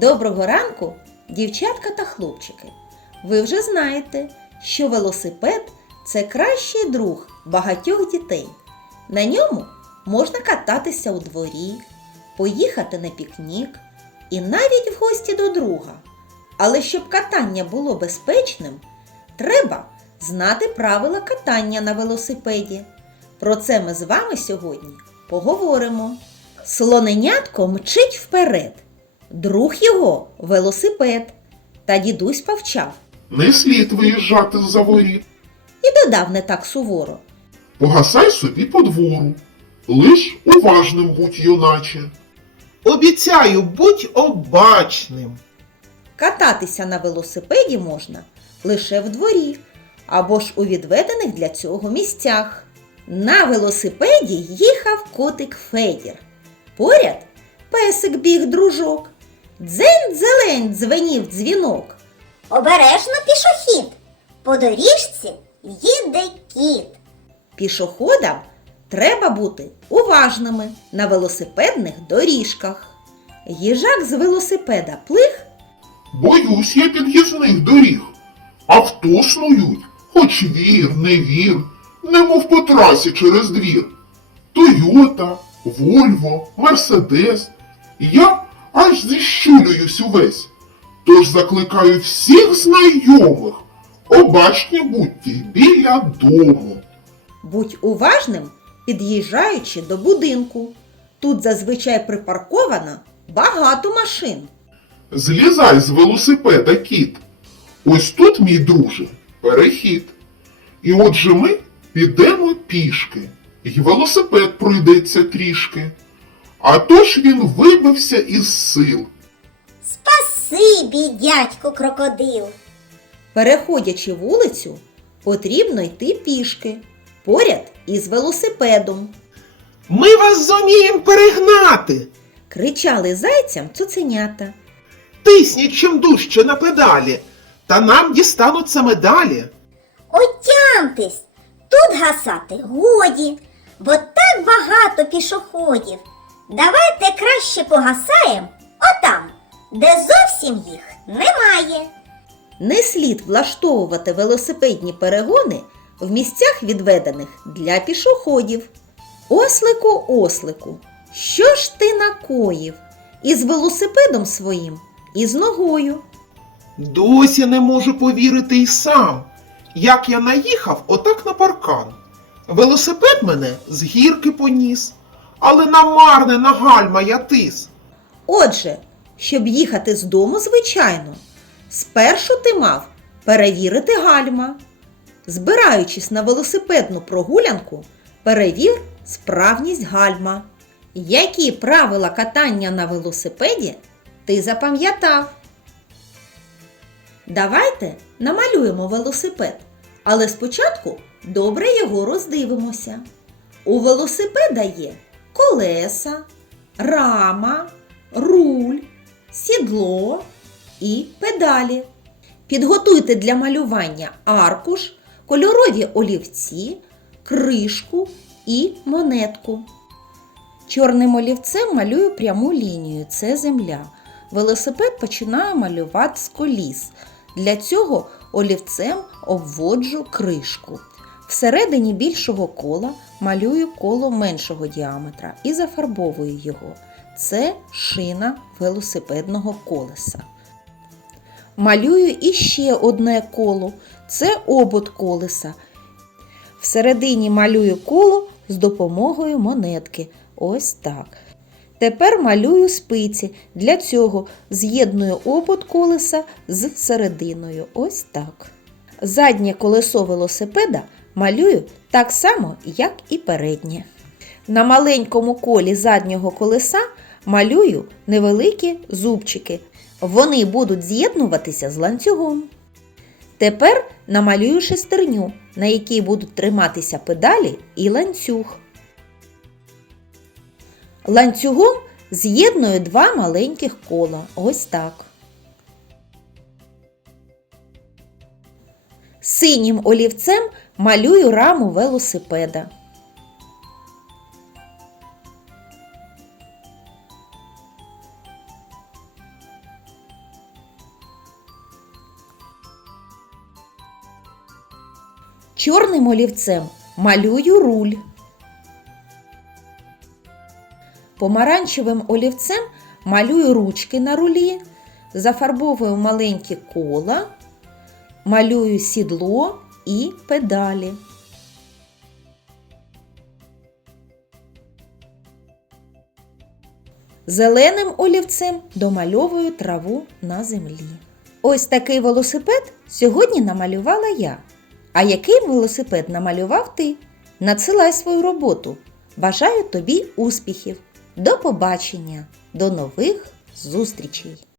Доброго ранку, дівчатка та хлопчики. Ви вже знаєте, що велосипед це кращий друг багатьох дітей. На ньому можна кататися у дворі, поїхати на пікнік і навіть в гості до друга. Але щоб катання було безпечним, треба знати правила катання на велосипеді. Про це ми з вами сьогодні поговоримо. Слоненятко мчить вперед. Друг його велосипед. Та дідусь повчав Не слід виїжджати з-за воріт. і додав не так суворо. Погасай собі по двору. Лиш уважним будь, юначе. Обіцяю, будь обачним. Кататися на велосипеді можна лише в дворі або ж у відведених для цього місцях. На велосипеді їхав котик Федір. Поряд песик біг дружок. Дзень зелень дзвенів дзвінок. Обережно пішохід. По доріжці їде кіт. Пішоходам треба бути уважними на велосипедних доріжках. Їжак з велосипеда плих Боюсь я під'їзних доріг. Авто снують, хоч вір, не вір, немов по трасі через двір. Тойота, Вольво, Мерседес. Я аж зіщулююсь увесь. Тож закликаю всіх знайомих. Обачні будьте біля дому. Будь уважним, під'їжджаючи до будинку. Тут зазвичай припарковано багато машин. Злізай з велосипеда, кіт. Ось тут, мій друже, перехід. І отже ми підемо пішки, і велосипед пройдеться трішки. А то ж він вибився із сил. Спасибі, дядьку крокодил. Переходячи вулицю, потрібно йти пішки поряд із велосипедом. Ми вас зуміємо перегнати. Кричали зайцям цуценята. Тисніть чим дужче на педалі, та нам дістануться медалі. Отямтесь, тут гасати годі, бо так багато пішоходів. Давайте краще погасаємо отам, де зовсім їх немає. Не слід влаштовувати велосипедні перегони в місцях, відведених для пішоходів. Ослику, ослику, що ж ти накоїв? Із велосипедом своїм, і з ногою. Досі не можу повірити й сам, як я наїхав отак на паркан. Велосипед мене з гірки поніс, але намарне на гальма я тис. Отже, щоб їхати з дому, звичайно, спершу ти мав перевірити гальма. Збираючись на велосипедну прогулянку, перевір справність гальма. Які правила катання на велосипеді ти запам'ятав? Давайте намалюємо велосипед, але спочатку добре його роздивимося. У велосипеда є колеса, рама, руль, сідло і педалі. Підготуйте для малювання аркуш, кольорові олівці, кришку і монетку. Чорним олівцем малюю пряму лінію це земля. Велосипед починаю малювати з коліс. Для цього олівцем обводжу кришку. Всередині більшого кола малюю коло меншого діаметра і зафарбовую його. Це шина велосипедного колеса. Малюю іще одне коло це обод колеса. Всередині малюю коло з допомогою монетки. Ось так. Тепер малюю спиці. Для цього з'єдную обод колеса з серединою. Ось так. Заднє колесо велосипеда малюю так само, як і переднє. На маленькому колі заднього колеса малюю невеликі зубчики. Вони будуть з'єднуватися з ланцюгом. Тепер намалюю шестерню, на якій будуть триматися педалі і ланцюг. Ланцюгом з'єдную два маленьких кола. Ось так. Синім олівцем малюю раму велосипеда. Чорним олівцем малюю руль. Помаранчевим олівцем малюю ручки на рулі, зафарбовую маленькі кола малюю сідло і педалі. Зеленим олівцем домальовую траву на землі. Ось такий велосипед сьогодні намалювала я. А який велосипед намалював ти? Надсилай свою роботу. Бажаю тобі успіхів. До побачення, до нових зустрічей!